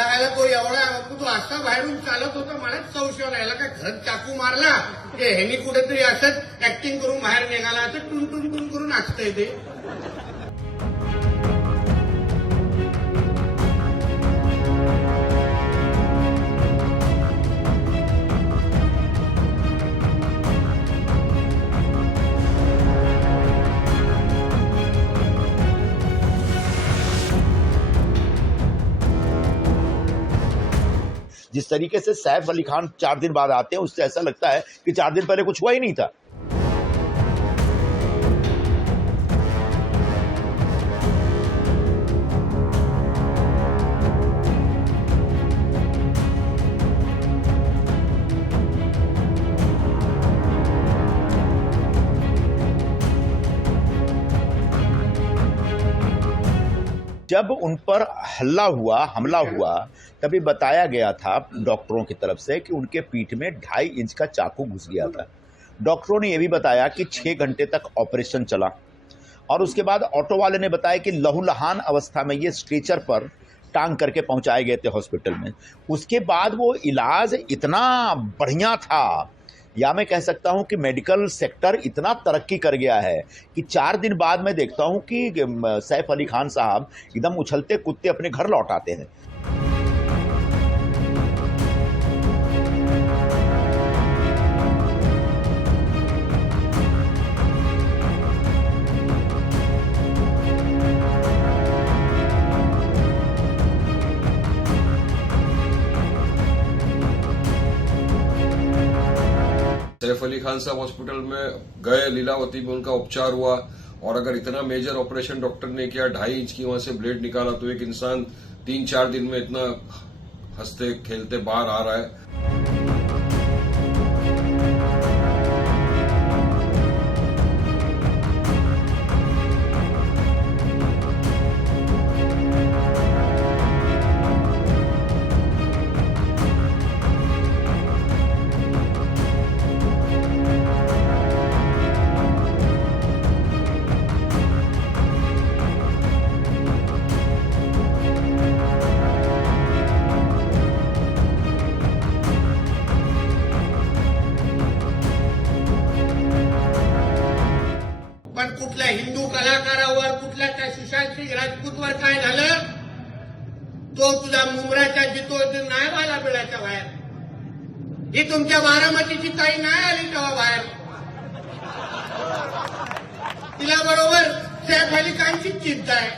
जायला तो एवढा तो असा बाहेरून चालत होता, मलाच संशय राहिला का घरात चाकू मारला की ह्यानी कुठेतरी असंच ऍक्टिंग करून बाहेर निघाला, असं टून टून टून करून असतंय ते. जिस तरीके से सैफ अली खान 4 दिन बाद आते हैं, उससे ऐसा लगता है कि 4 दिन पहले कुछ हुआ ही नहीं था. जब उन पर हमला हुआ तभी बताया गया था डॉक्टरों की तरफ से कि उनके पीठ में 2.5 इंच का चाकू घुस गया था. डॉक्टरों ने यह भी बताया कि 6 घंटे तक ऑपरेशन चला और उसके बाद ऑटो वाले ने बताया कि लहूलुहान अवस्था में ये स्ट्रेचर पर टांग करके पहुंचाए गए थे हॉस्पिटल में. उसके बाद वो इलाज इतना बढ़िया था, या मैं कह सकता हूं कि मेडिकल सेक्टर इतना तरक्की कर गया है कि 4 दिन बाद मैं देखता हूं कि सैफ अली खान साहब एकदम उछलते कूदते अपने घर लौट आते हैं. सैफ अली खान साहब हॉस्पिटल में गए, लीलावती में उनका उपचार हुआ, और अगर इतना मेजर ऑपरेशन डॉक्टर ने किया, 2.5 इंच की वहां से ब्लेड निकाला, तो एक इंसान 3-4 दिन में इतना हंसते खेलते बाहर आ रहा है. पण कुठल्या हिंदू कलाकारावर, कुठल्या त्या सुशांत सिंग राजपूतवर काय झालं, तो तुझा मुंबऱ्याच्या जितो नाही आला बिळाच्या बाहेर. ही तुमच्या बारामतीची ताई नाही आली तेव्हा बाहेर. तिला बरोबर सैफ अली खानची चिंता आहे.